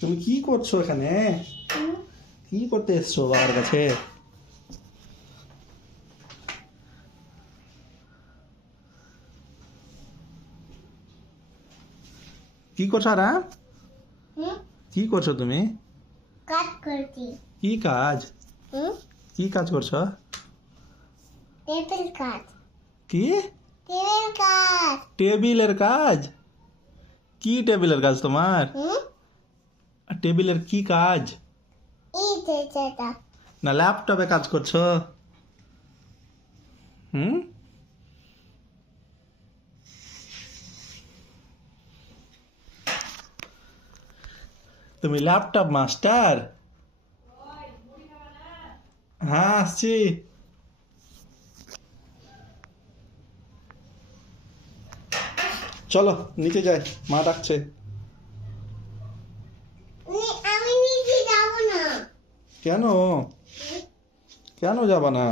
তুমি কি করছো এখানে? কি করতে এসছো বাবার কাছে? কি করছো? আর কি করছো তুমি? কাজ করছি। কি কাজ? কি কাজ করছো? টেবিল কাজ। কি টেবিল কাজ। টেবিলের কাজ? কি টেবিলের কাজ তোমার? টেবিলের কি কাজ? এই যেটা না ল্যাপটপে কাজ করছো? হুম, তুমি ল্যাপটপ মাস্টার? হ্যাঁ আসছি। চলো নিচে যাই, মা ডাকছে। আমি নিজে যাবো না। কেন? কেন যাবা না?